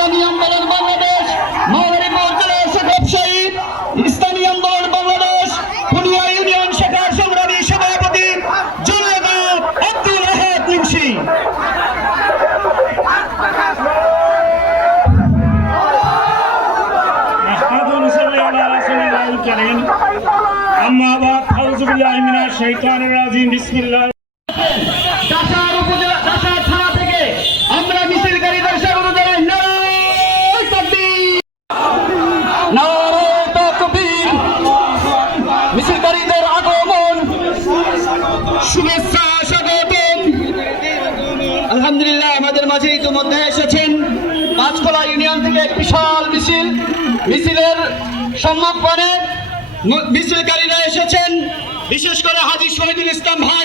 ইসলামী আন্দোলন বাংলাদেশ, মাওলানা মহকুমা সাহেব শহীদ ইসলামী আন্দোলন বাংলাদেশ কুনিয়া ইউনিয়ন শাখার সংগ্রামী সভাপতি জুলগা আব্দুল আহাদ মুন্সি। أما بعد أعوذ بالله من الشيطان الرجيم بسم الله আলহামদুলিল্লাহ, আমাদের মাঝে ইতিমধ্যে এসেছেন পাঁচকলা ইউনিয়ন থেকে এক বিশাল মিছিল। মিছিলের সম্মুখপানে মিছিলকারীরা এসেছেন। বিশেষ করে হাজির শহীদুল ইসলাম ভাই।